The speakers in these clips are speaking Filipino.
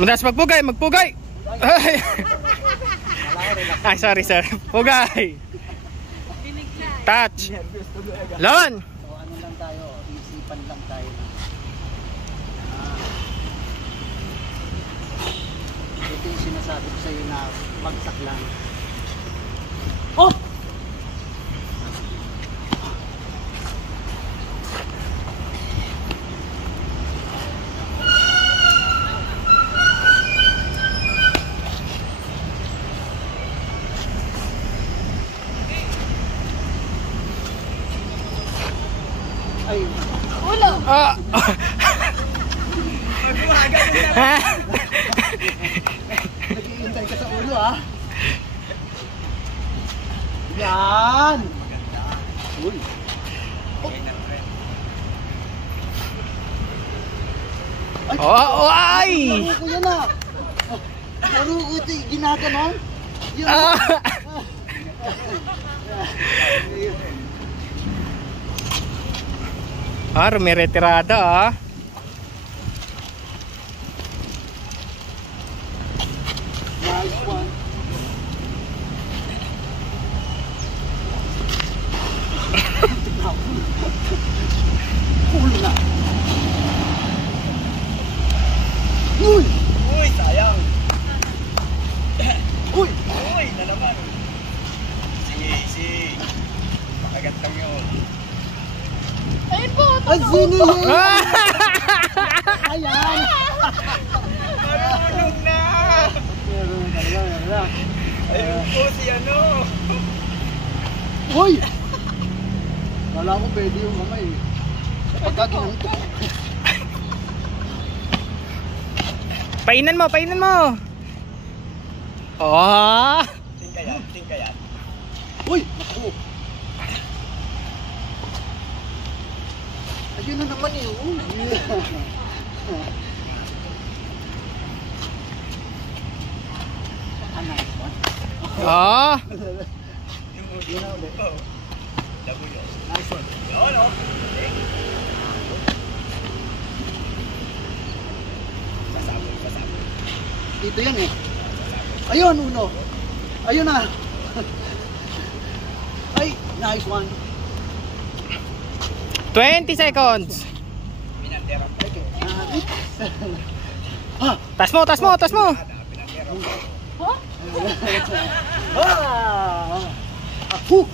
Madas magpugay, magpugay. Ay, sorry sir. Pugay. Touch. Lawan. So ano lang tayo, isipan lang tayo. Ito yung sinasabi ko sa iyo na bagsak lang. Oh! Ay, Ulo! Ah. naghihintay ka sa ulo ah. Yan! Uy! Oh, ay! Laro ko yan ah! Laro ko ito, ginaganon? Yun! Ah. Ah, may retirada ah. Nice one! Ulo na! Uy! Uy, sayang. Uy! Uy, na naman. Si. Makagat lang yun. Ayun po! Ay, sini! Ah. Ayan! Marunong na. Meron na talaga, meron na. Ayun po si ano. Uy! Wala ko pwede yung kamay. Pagka ginanito. Painan mo, painan mo. Oh! Tingka yan. Uy! Naku! Ayun na naman eh. Uy! Ano? Oh! Yun na ulit. W. Nice one. Yun, oh. Sasabog. Dito yan eh. Ayun, uno. Ayun na. Ay, nice one. 20 seconds. Pinantera mo. Okay. Ah! Tas mo, tas mo, tas mo. Pinantera mo. Huh? Ah! Hu!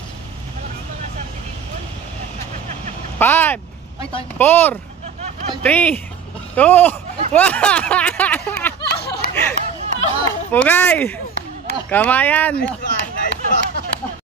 5, Ay, tayo. 4, 3, 2, 1. Pugay! Kamayan! Nice one.